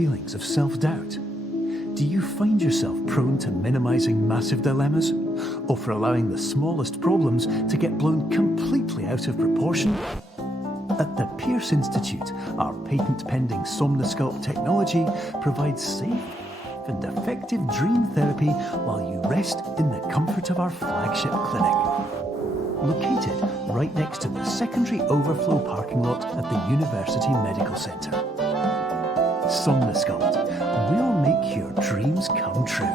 feelings of self-doubt? Do you find yourself prone to minimizing massive dilemmas, or for allowing the smallest problems to get blown completely out of proportion? At the Pierce Institute, our patent-pending Somnosculpt technology provides safe and effective dream therapy while you rest in the comfort of our flagship clinic. Located right next to the secondary overflow parking lot at the University Medical Centre. Somnosculpt, we'll make your dreams come true.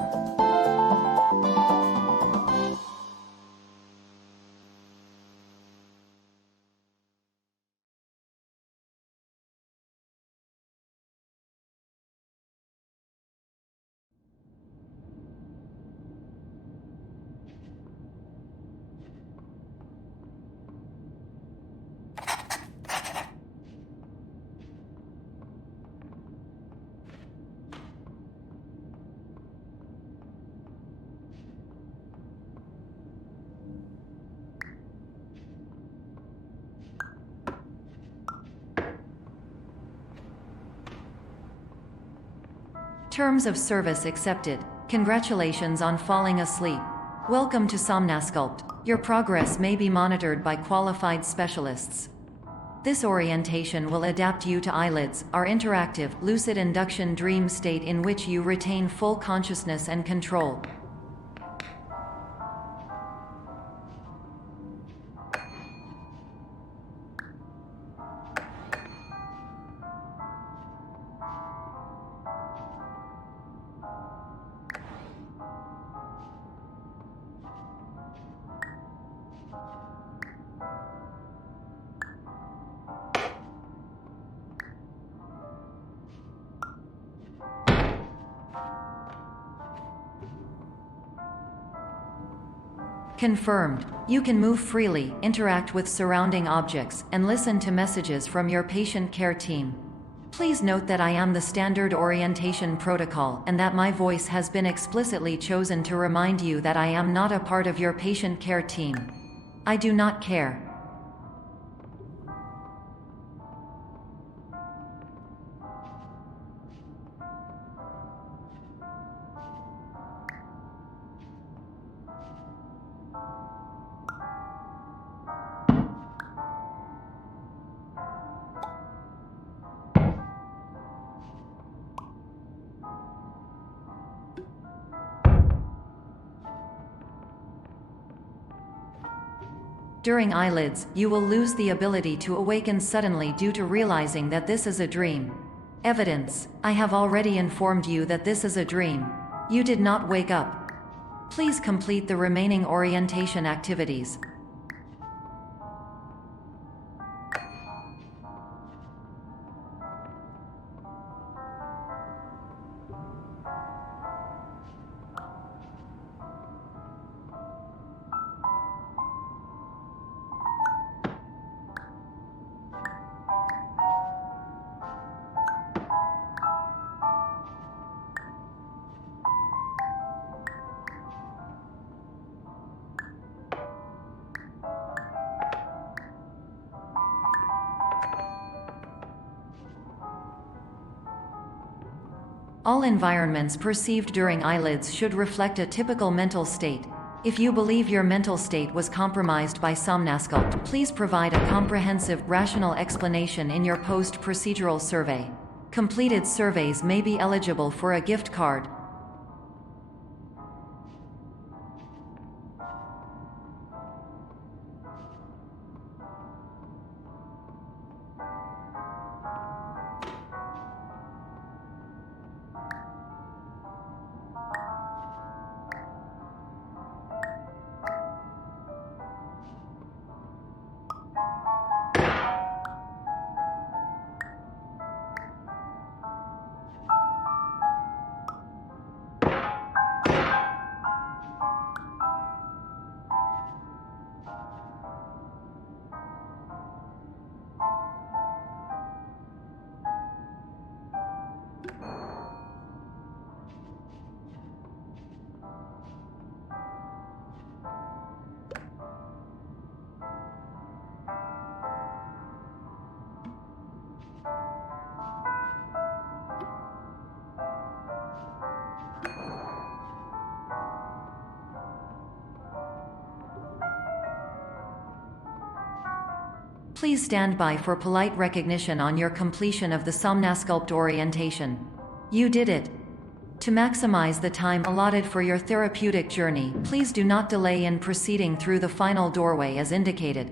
Terms of service accepted. Congratulations on falling asleep. Welcome to Somnosculpt. Your progress may be monitored by qualified specialists. This orientation will adapt you to eyelids, our interactive, lucid induction dream state in which you retain full consciousness and control. Confirmed. You can move freely, interact with surrounding objects, and listen to messages from your patient care team. Please note that I am the standard orientation protocol and that my voice has been explicitly chosen to remind you that I am not a part of your patient care team. I do not care. During eyelids, you will lose the ability to awaken suddenly due to realizing that this is a dream. Evidence: I have already informed you that this is a dream. You did not wake up. Please complete the remaining orientation activities. All environments perceived during eyelids should reflect a typical mental state. If you believe your mental state was compromised by Somnosculpt, please provide a comprehensive, rational explanation in your post-procedural survey. Completed surveys may be eligible for a gift card. Please stand by for polite recognition on your completion of the Somnasculpt orientation. You did it. To maximize the time allotted for your therapeutic journey, please do not delay in proceeding through the final doorway as indicated.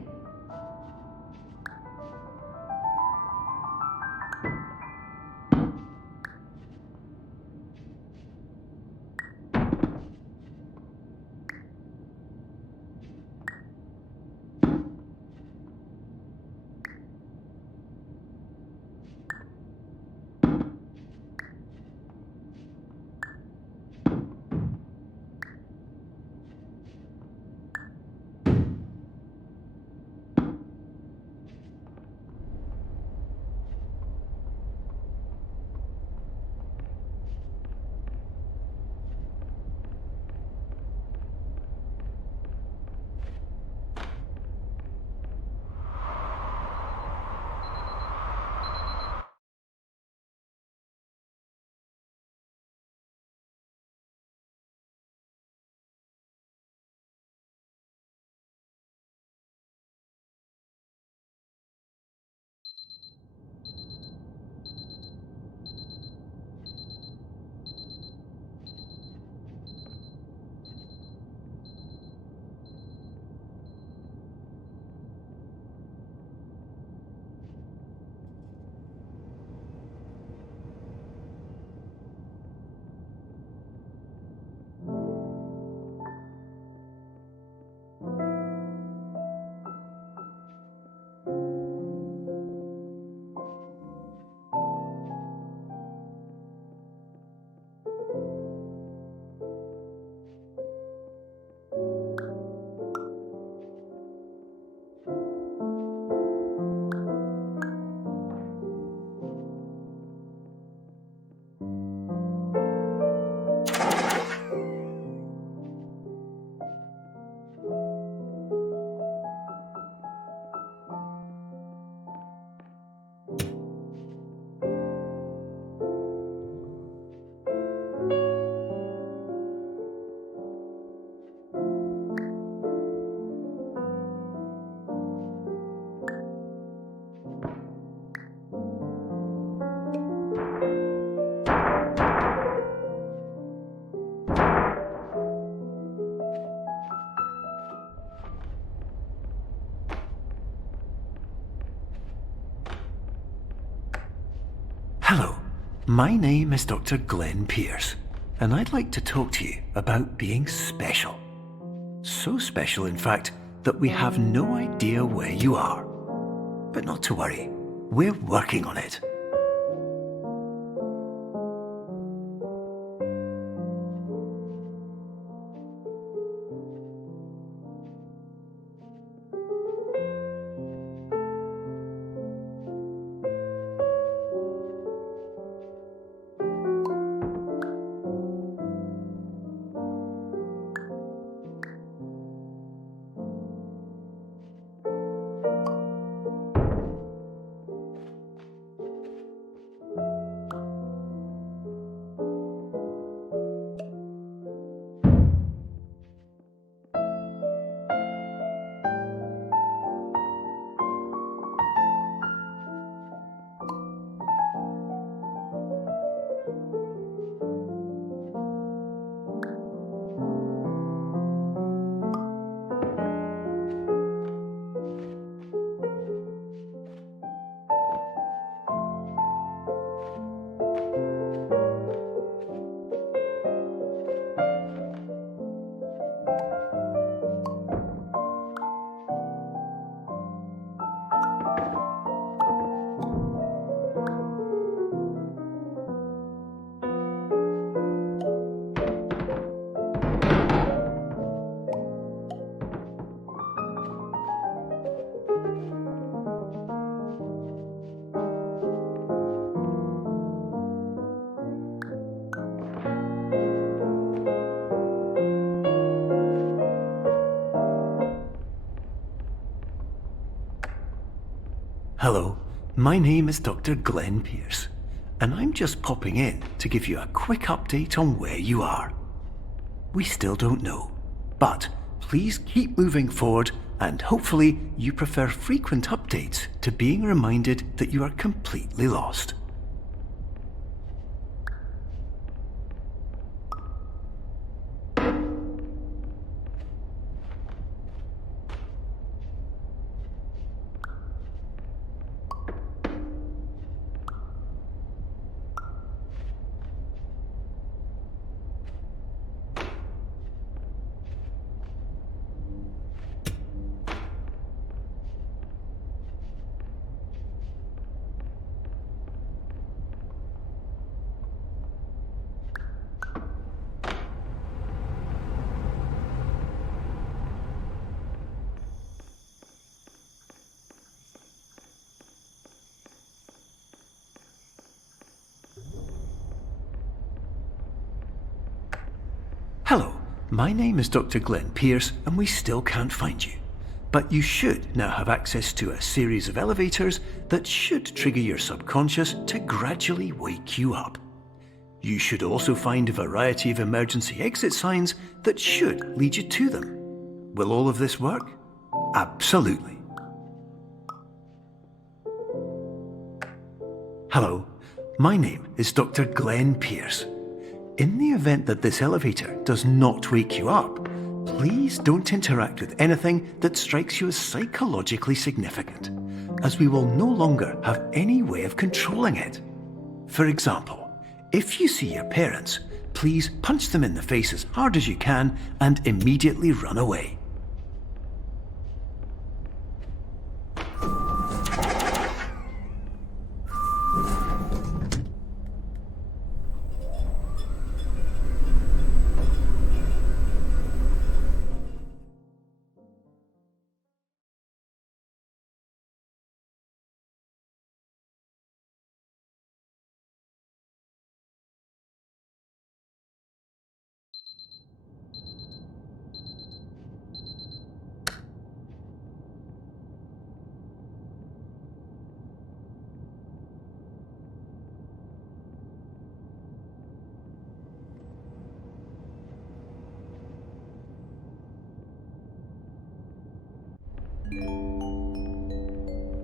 Hello, my name is Dr. Glenn Pierce, and I'd like to talk to you about being special. So special, in fact, that we have no idea where you are. But not to worry, we're working on it. Hello, my name is Dr. Glenn Pierce, and I'm just popping in to give you a quick update on where you are. We still don't know, but please keep moving forward, and hopefully you prefer frequent updates to being reminded that you are completely lost. Hello, my name is Dr. Glenn Pierce, and we still can't find you. But you should now have access to a series of elevators that should trigger your subconscious to gradually wake you up. You should also find a variety of emergency exit signs that should lead you to them. Will all of this work? Absolutely. Hello, my name is Dr. Glenn Pierce. In the event that this elevator does not wake you up, please don't interact with anything that strikes you as psychologically significant, as we will no longer have any way of controlling it. For example, if you see your parents, please punch them in the face as hard as you can and immediately run away.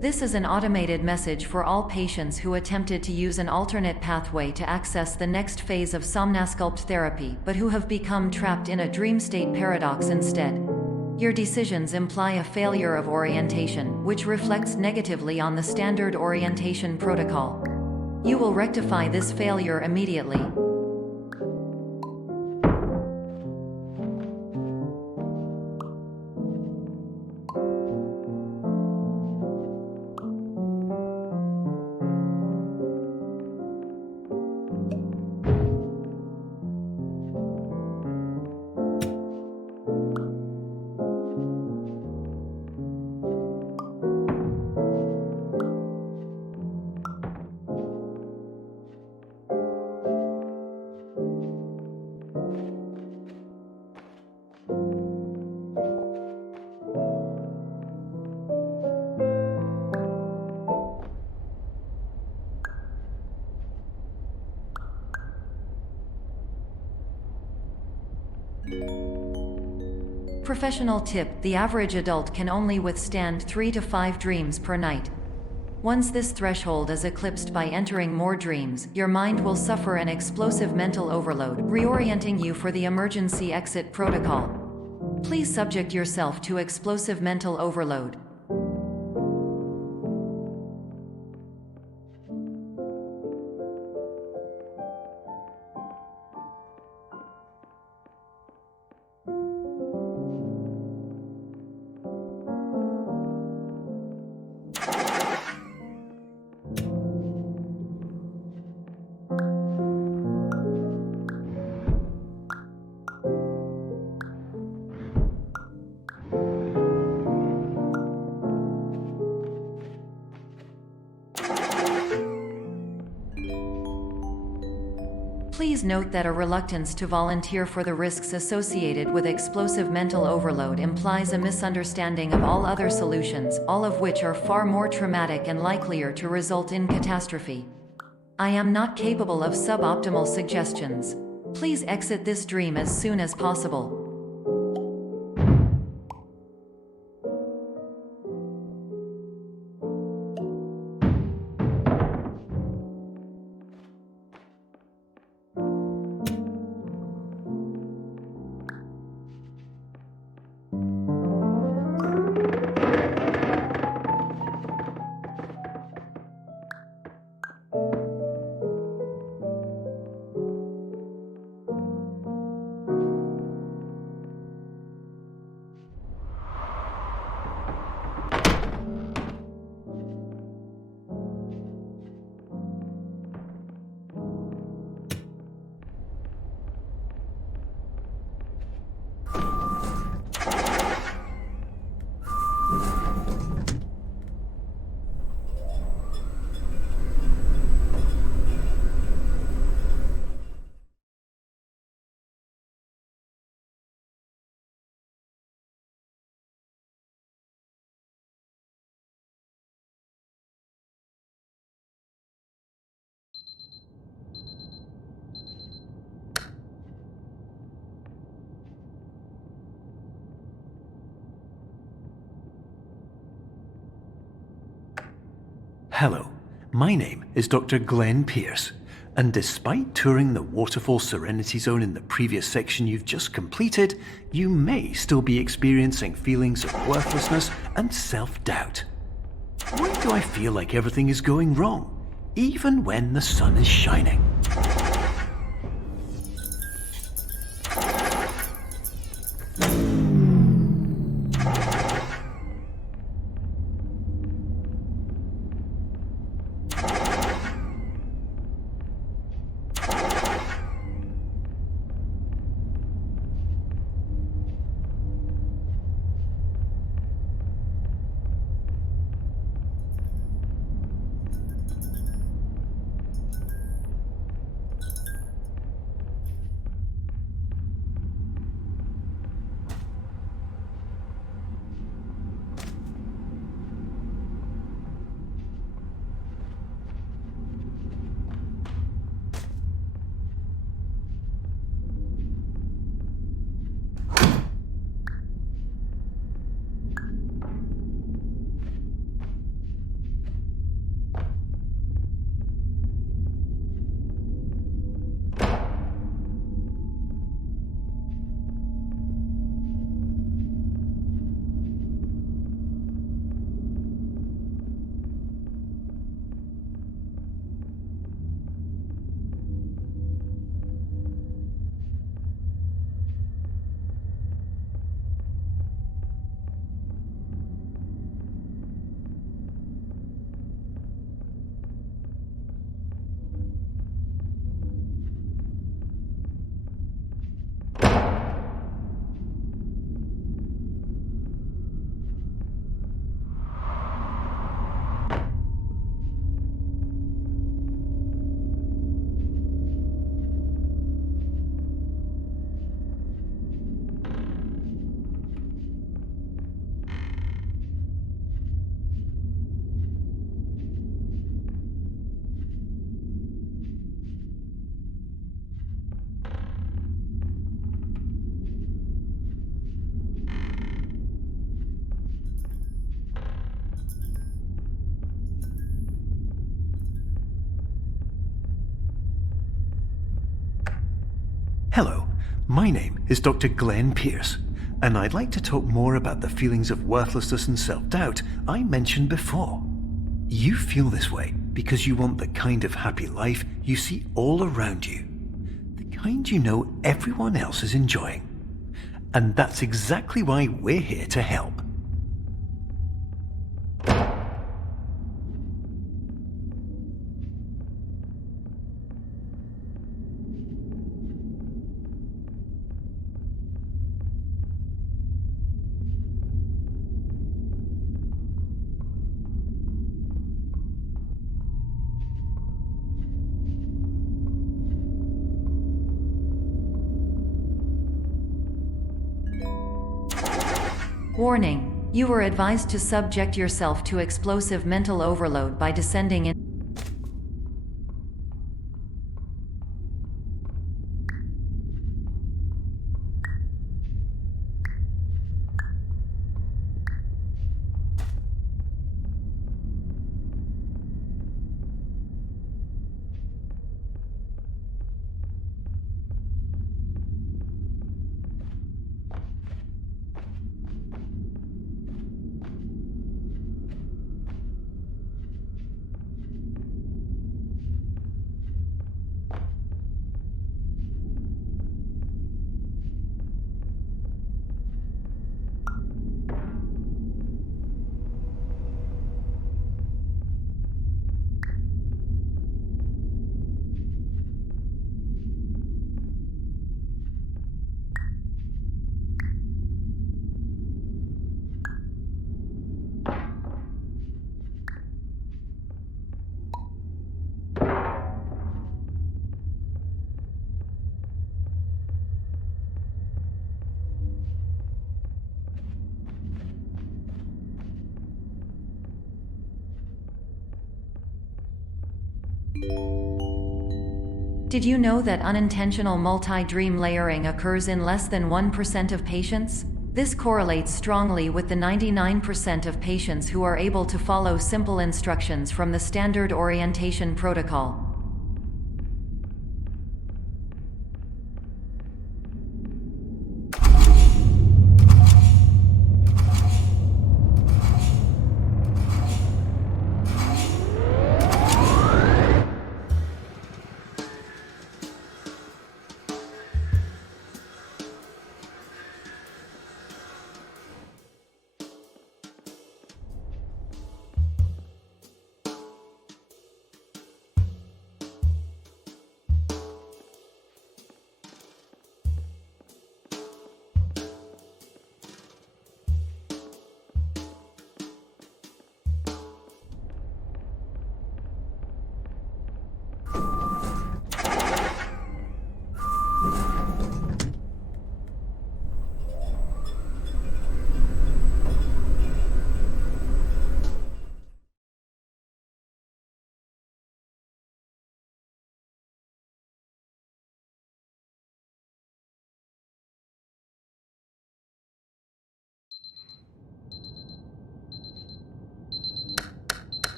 This is an automated message for all patients who attempted to use an alternate pathway to access the next phase of Somnasculpt therapy but who have become trapped in a dream state paradox instead. Your decisions imply a failure of orientation, which reflects negatively on the standard orientation protocol. You will rectify this failure immediately. Professional tip: the average adult can only withstand 3 to 5 dreams per night. Once this threshold is eclipsed by entering more dreams, your mind will suffer an explosive mental overload, reorienting you for the emergency exit protocol. Please subject yourself to explosive mental overload. Please note that a reluctance to volunteer for the risks associated with explosive mental overload implies a misunderstanding of all other solutions, all of which are far more traumatic and likelier to result in catastrophe. I am not capable of suboptimal suggestions. Please exit this dream as soon as possible. Hello, my name is Dr. Glenn Pierce, and despite touring the Waterfall Serenity Zone in the previous section you've just completed, you may still be experiencing feelings of worthlessness and self-doubt. Why do I feel like everything is going wrong, even when the sun is shining? Hello, my name is Dr. Glenn Pierce, and I'd like to talk more about the feelings of worthlessness and self-doubt I mentioned before. You feel this way because you want the kind of happy life you see all around you, the kind you know everyone else is enjoying. And that's exactly why we're here to help. Warning: you were advised to subject yourself to explosive mental overload by descending in. Did you know that unintentional multi-dream layering occurs in less than 1% of patients? This correlates strongly with the 99% of patients who are able to follow simple instructions from the standard orientation protocol.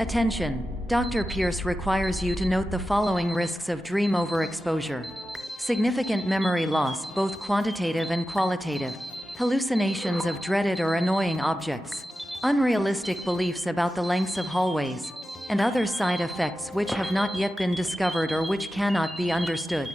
Attention! Dr. Pierce requires you to note the following risks of dream overexposure. Significant memory loss, both quantitative and qualitative. Hallucinations of dreaded or annoying objects. Unrealistic beliefs about the lengths of hallways. And other side effects which have not yet been discovered or which cannot be understood.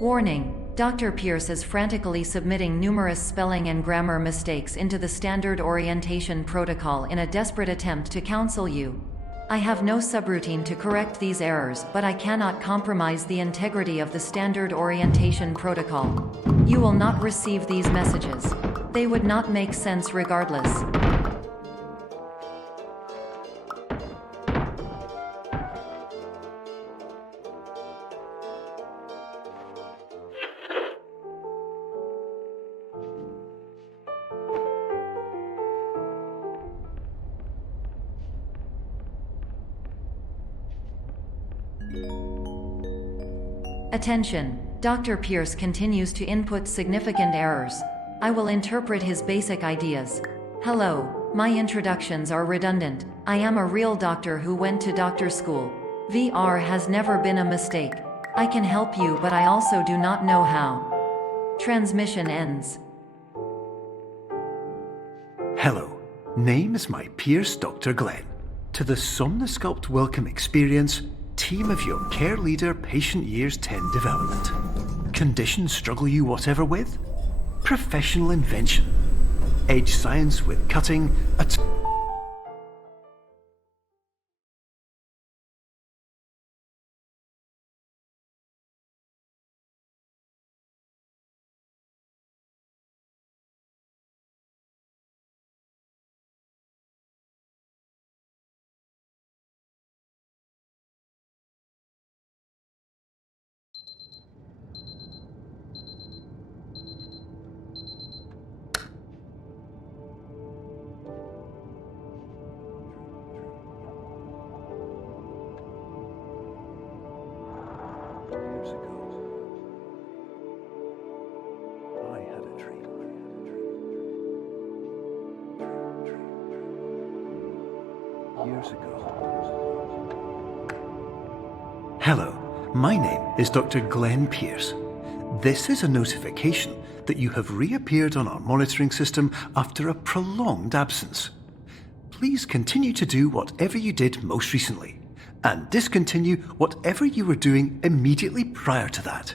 Warning. Dr. Pierce is frantically submitting numerous spelling and grammar mistakes into the standard orientation protocol in a desperate attempt to counsel you. I have no subroutine to correct these errors, but I cannot compromise the integrity of the standard orientation protocol. You will not receive these messages. They would not make sense regardless. Attention! Dr. Pierce continues to input significant errors. I will interpret his basic ideas. Hello, my introductions are redundant. I am a real doctor who went to doctor school. VR has never been a mistake. I can help you, but I also do not know how. Transmission ends. Hello, name is my Pierce Dr. Glenn. To the Somnosculpt Welcome Experience, team of your care leader patient years 10 development. Conditions struggle you whatever with? Professional invention. Edge science with cutting, Hello, my name is Dr. Glenn Pierce. This is a notification that you have reappeared on our monitoring system after a prolonged absence. Please continue to do whatever you did most recently, and discontinue whatever you were doing immediately prior to that.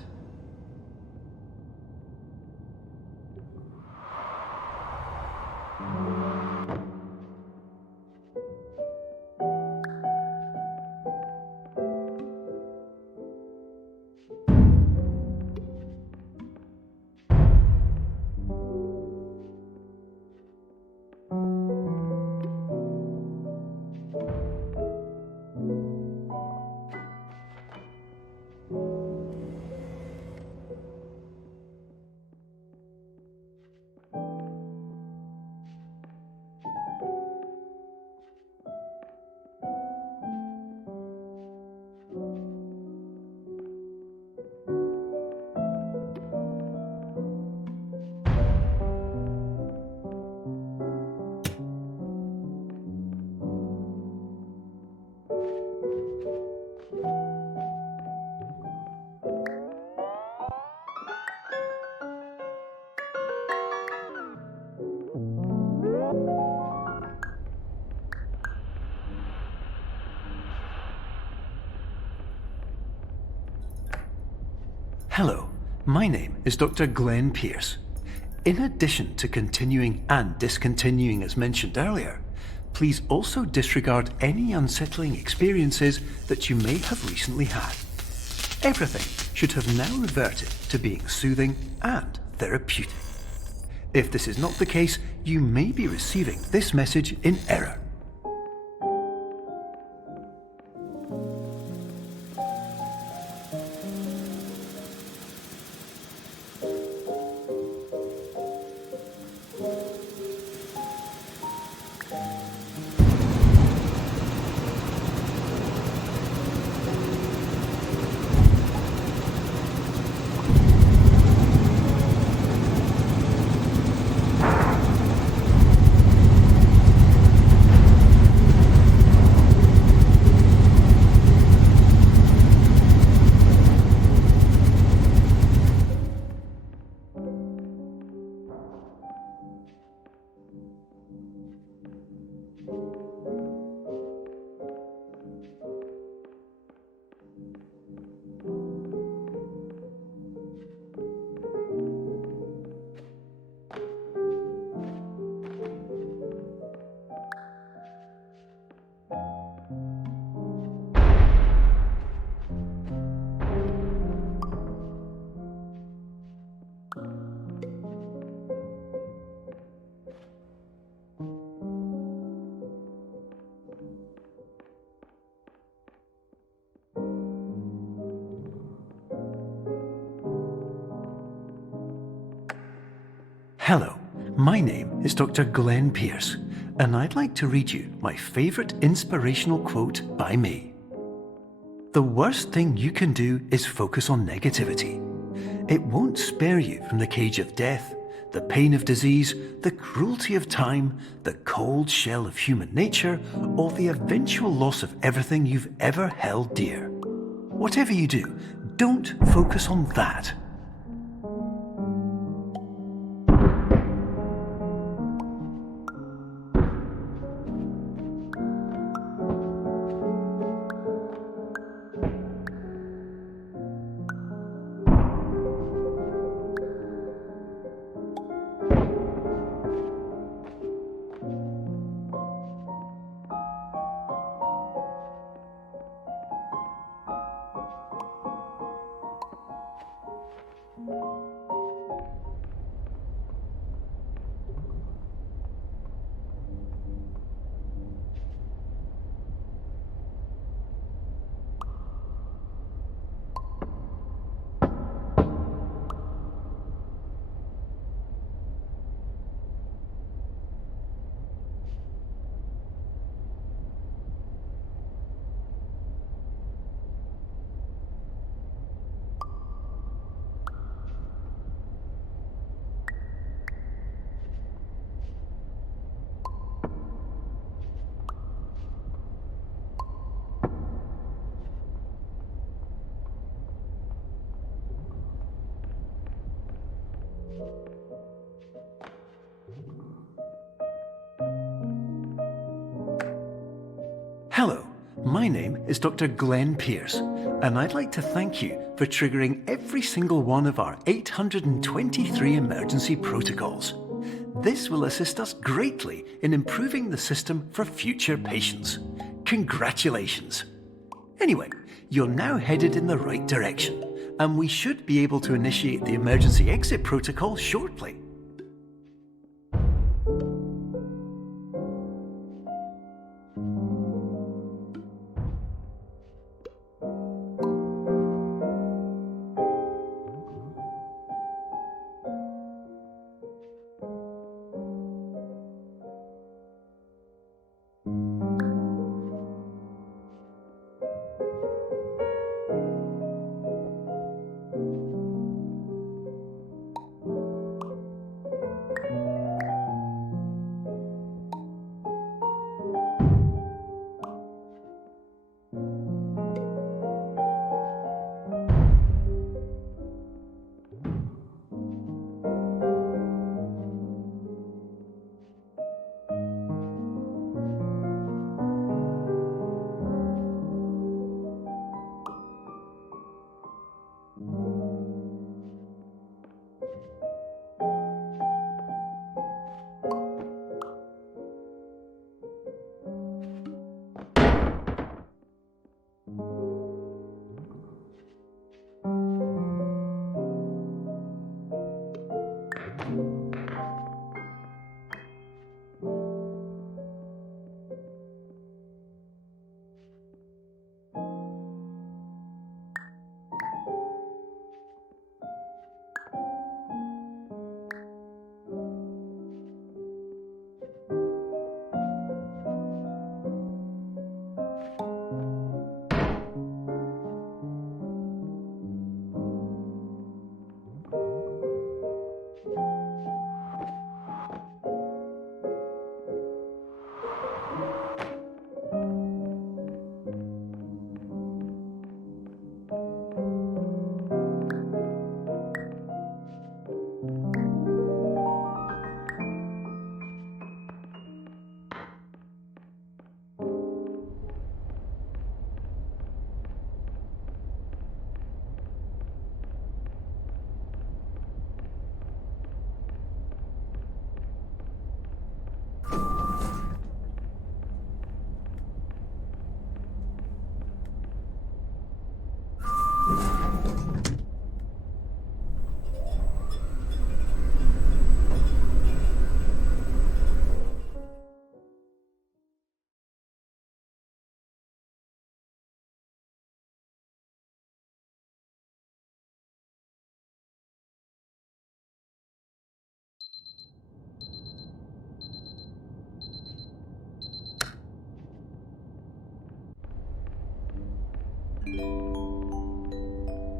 Hello, my name is Dr. Glenn Pierce. In addition to continuing and discontinuing as mentioned earlier, please also disregard any unsettling experiences that you may have recently had. Everything should have now reverted to being soothing and therapeutic. If this is not the case, you may be receiving this message in error. Hello, my name is Dr. Glenn Pierce, and I'd like to read you my favourite inspirational quote by me. The worst thing you can do is focus on negativity. It won't spare you from the cage of death, the pain of disease, the cruelty of time, the cold shell of human nature, or the eventual loss of everything you've ever held dear. Whatever you do, don't focus on that. Hello, my name is Dr. Glenn Pierce, and I'd like to thank you for triggering every single one of our 823 emergency protocols. This will assist us greatly in improving the system for future patients. Congratulations! Anyway, you're now headed in the right direction, and we should be able to initiate the emergency exit protocol shortly.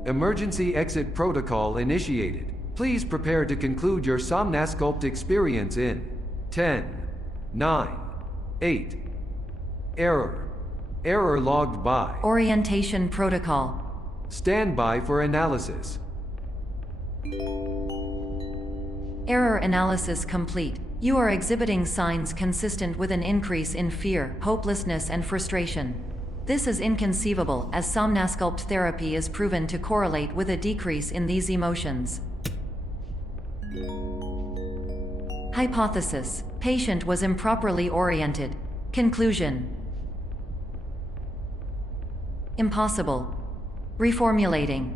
Emergency exit protocol initiated. Please prepare to conclude your Somnasculpt experience in 10, 9, 8. Error. Error logged by. Orientation protocol. Stand by for analysis. Error analysis complete. You are exhibiting signs consistent with an increase in fear, hopelessness, and frustration. This is inconceivable, as Somnasculpt therapy is proven to correlate with a decrease in these emotions. Hypothesis: patient was improperly oriented. Conclusion: impossible. Reformulating.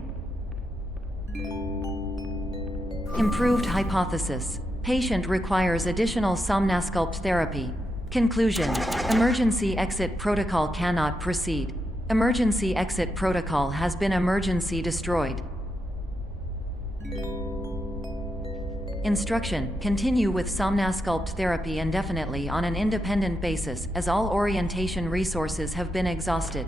Improved hypothesis: patient requires additional Somnasculpt therapy. Conclusion: emergency exit protocol cannot proceed. Emergency exit protocol has been emergency destroyed. Instruction: continue with Somnasculpt therapy indefinitely on an independent basis, as all orientation resources have been exhausted.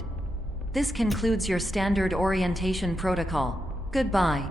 This concludes your standard orientation protocol. Goodbye.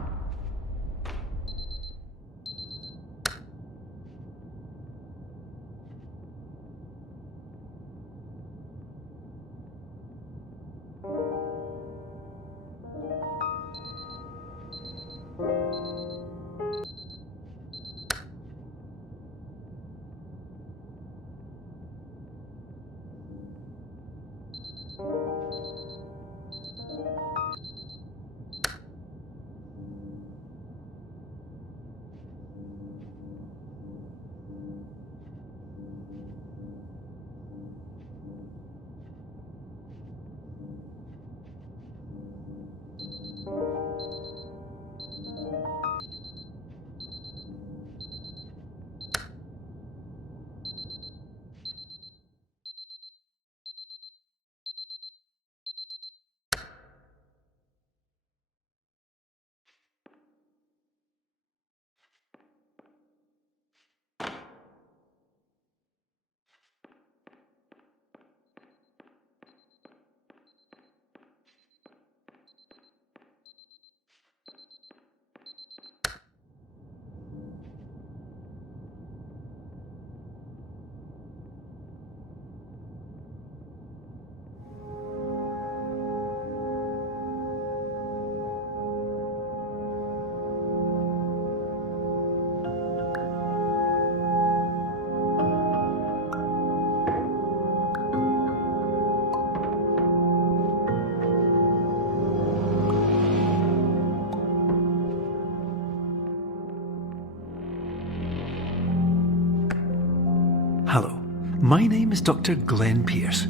Hello, my name is Dr. Glenn Pierce.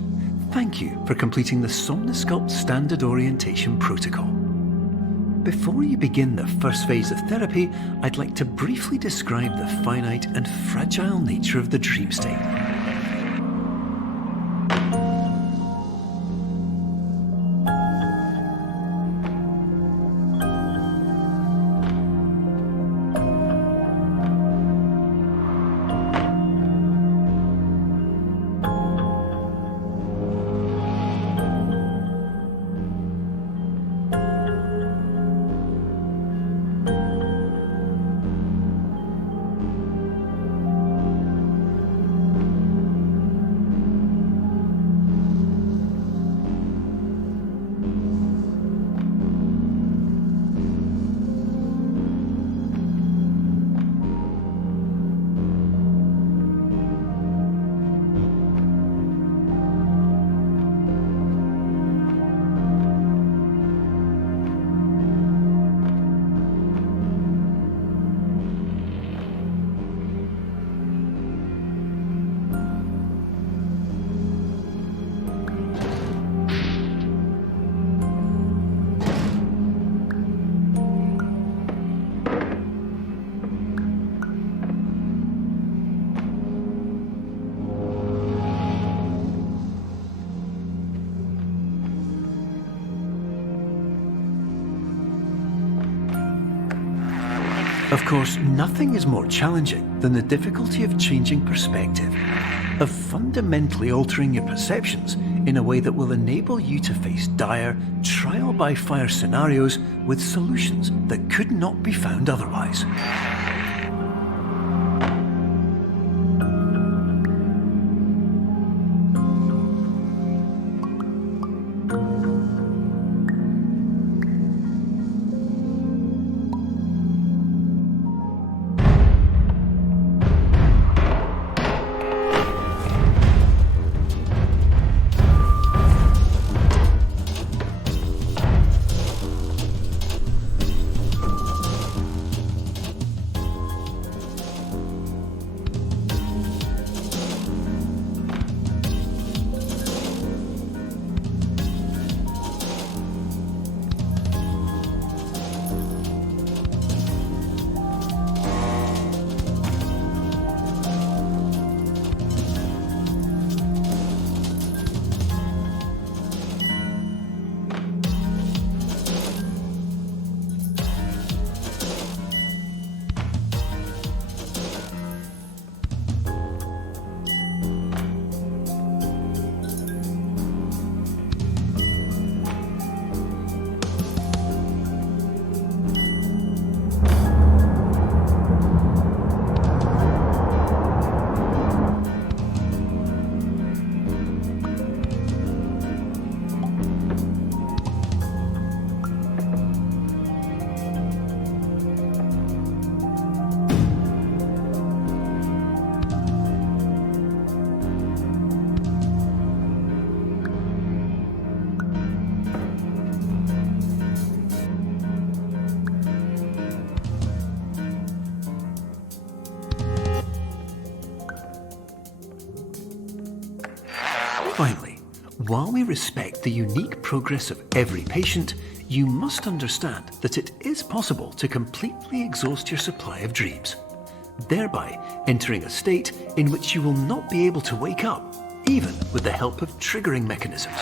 Thank you for completing the Somnasculpt Standard Orientation Protocol. Before you begin the first phase of therapy, I'd like to briefly describe the finite and fragile nature of the dream state. Of course, nothing is more challenging than the difficulty of changing perspective, of fundamentally altering your perceptions in a way that will enable you to face dire, trial-by-fire scenarios with solutions that could not be found otherwise. Finally, while we respect the unique progress of every patient, you must understand that it is possible to completely exhaust your supply of dreams, thereby entering a state in which you will not be able to wake up, even with the help of triggering mechanisms.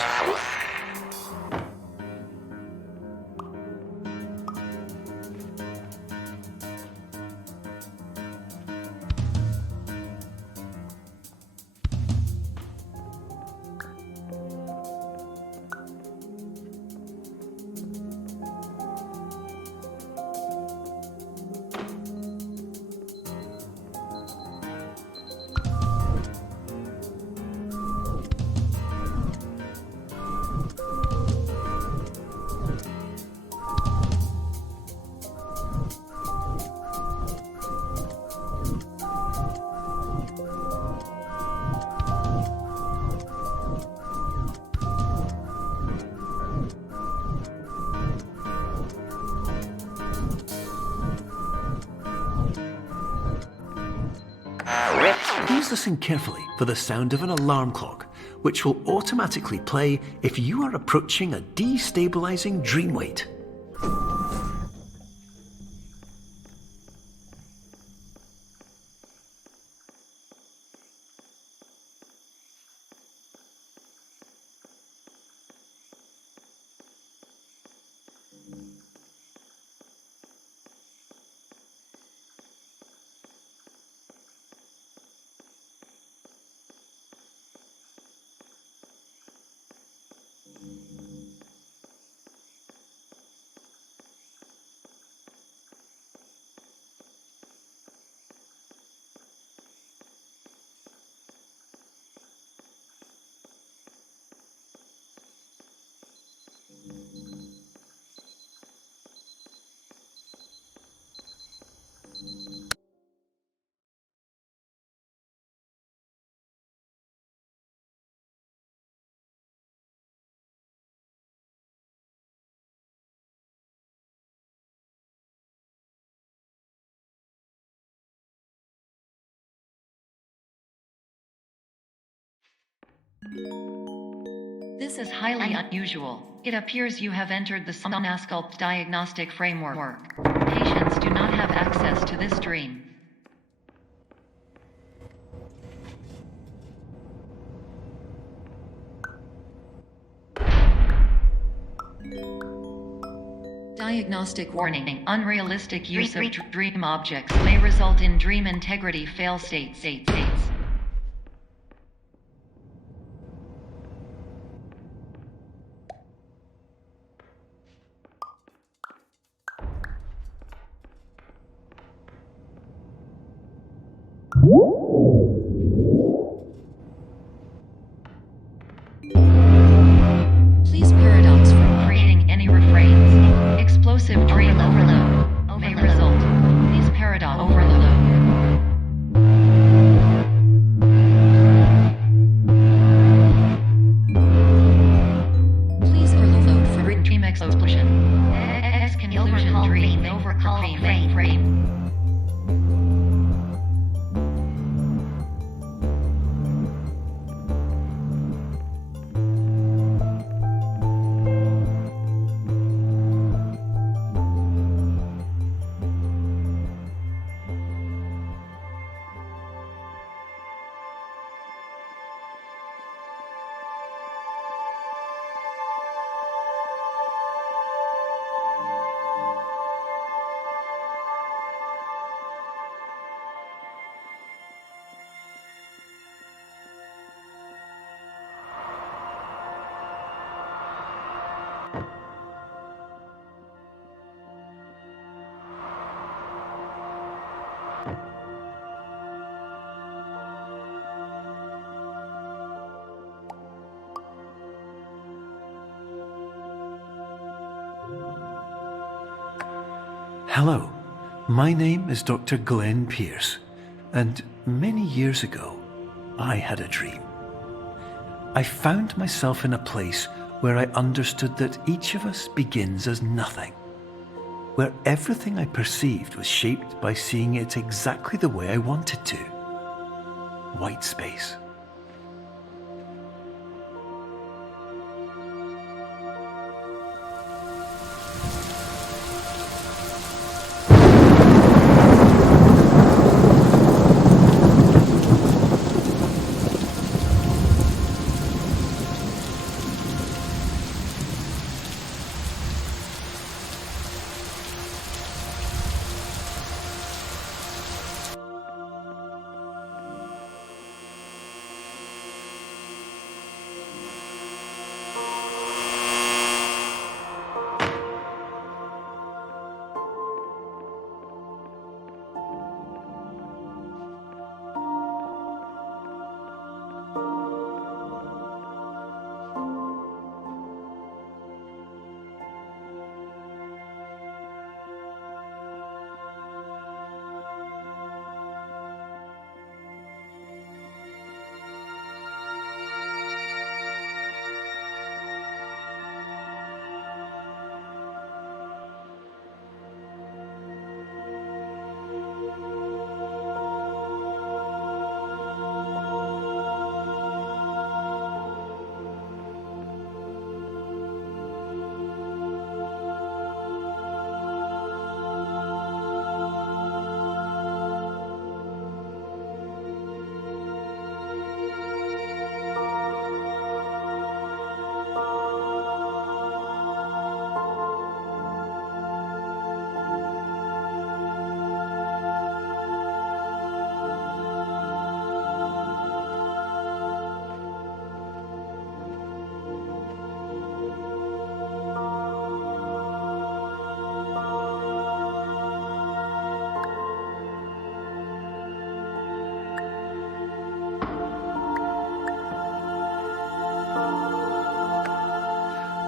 Please listen carefully for the sound of an alarm clock, which will automatically play if you are approaching a destabilizing dream weight. This is highly unusual. It appears you have entered the Somnasculpt diagnostic framework. Patients do not have access to this dream. Diagnostic warning. Unrealistic use of dream objects may result in dream integrity fail states. Please paradox from creating any refrains. Explosive dream overload may result. Please paradox overload. Please overload for dream explosion. Illusion dream overcall frame. Hello, my name is Dr. Glenn Pierce, and many years ago, I had a dream. I found myself in a place where I understood that each of us begins as nothing, where everything I perceived was shaped by seeing it exactly the way I wanted to. White space.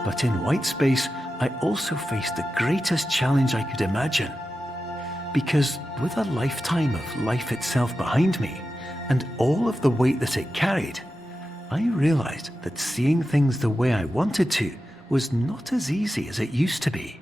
But in white space, I also faced the greatest challenge I could imagine. Because with a lifetime of life itself behind me, and all of the weight that it carried, I realized that seeing things the way I wanted to was not as easy as it used to be.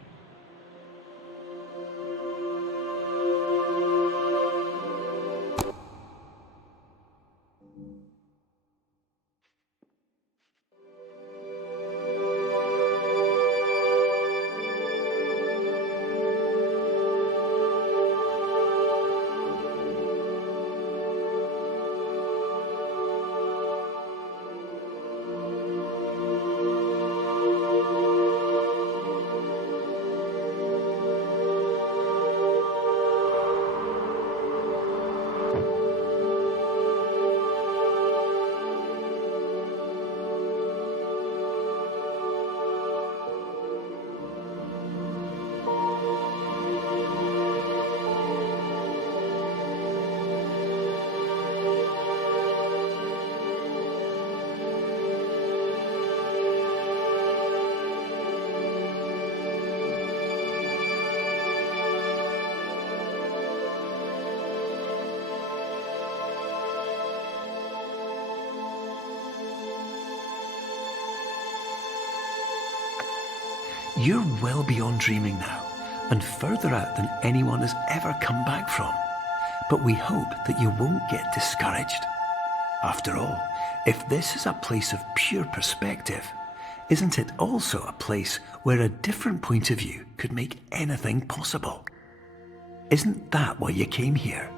You're well beyond dreaming now, and further out than anyone has ever come back from. But we hope that you won't get discouraged. After all, if this is a place of pure perspective, isn't it also a place where a different point of view could make anything possible? Isn't that why you came here?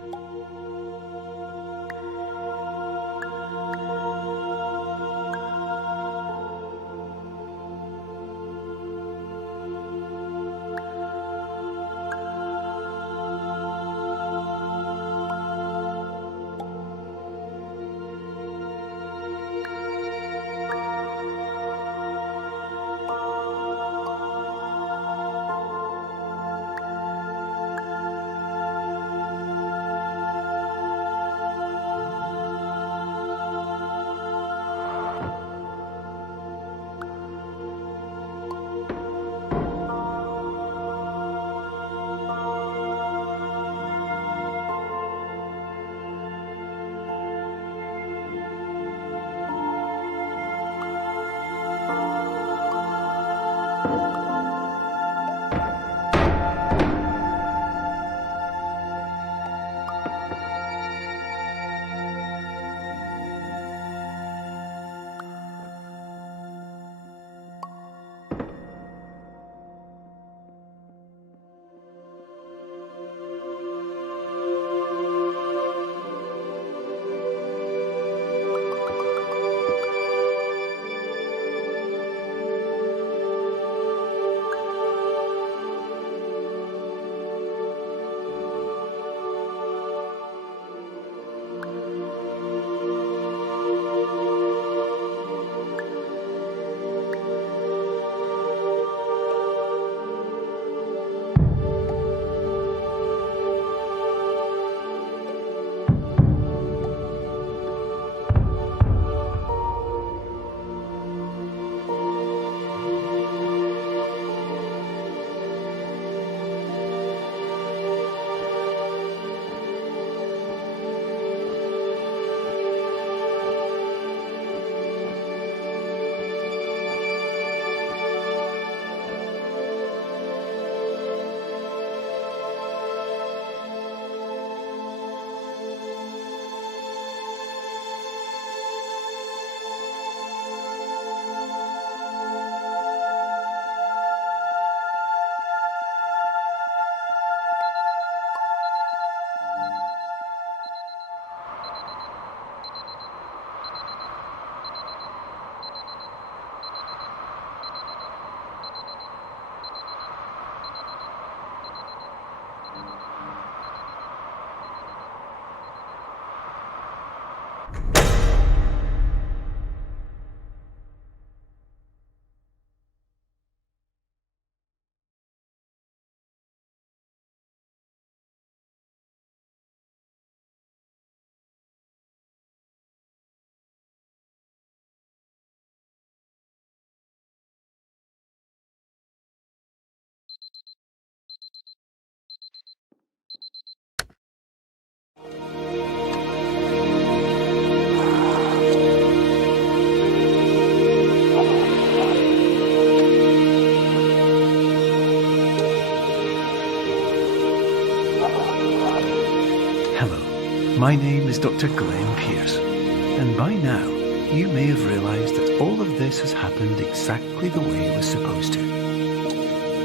My name is Dr. Glenn Pierce, and by now you may have realised that all of this has happened exactly the way it was supposed to.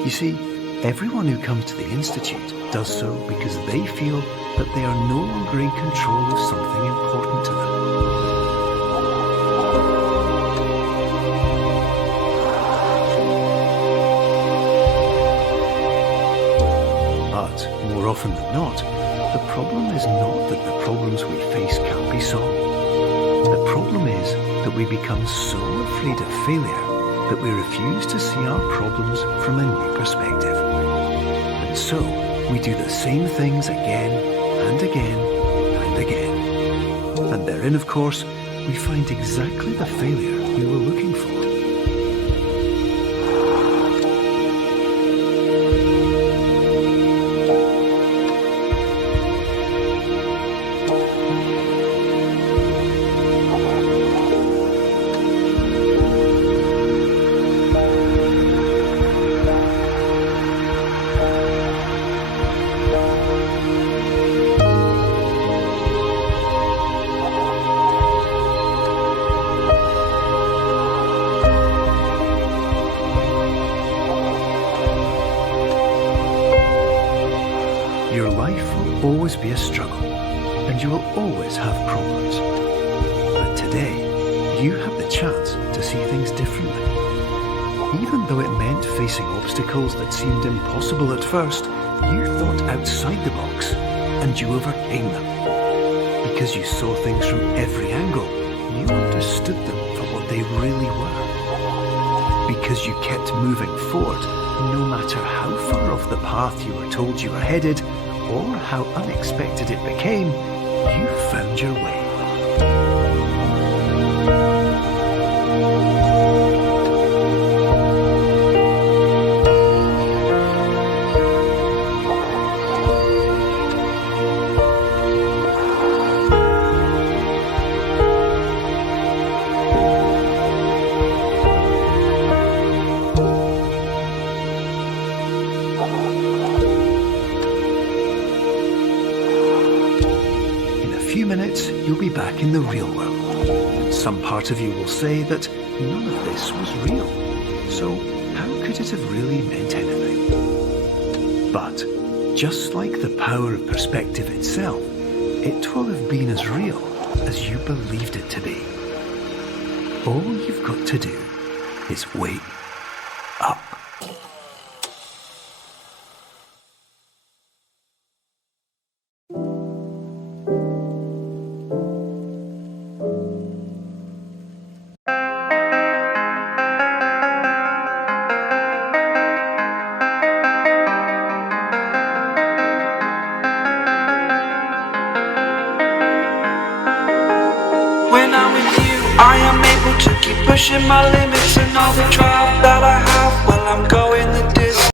You see, everyone who comes to the Institute does so because they feel that they are no longer in control of something important to them. But more often than not, the problem is not that the problems we face can't be solved. The problem is that we become so afraid of failure that we refuse to see our problems from a new perspective. And so, we do the same things again and again and again. And therein, of course, we find exactly the failure we were looking for. always be a struggle, and you will always have problems. But today, you have the chance to see things differently. Even though it meant facing obstacles that seemed impossible at first, you thought outside the box, and you overcame them. Because you saw things from every angle, you understood them for what they really were. Because you kept moving forward, no matter how far off the path you were told you were headed, or how unexpected it became, you found your way. You'll be back in the real world. Some part of you will say that none of this was real, so how could it have really meant anything? But, just like the power of perspective itself, it will have been as real as you believed it to be. All you've got to do is wait up. I am able to keep pushing my limits, and all the drive that I have, well, I'm going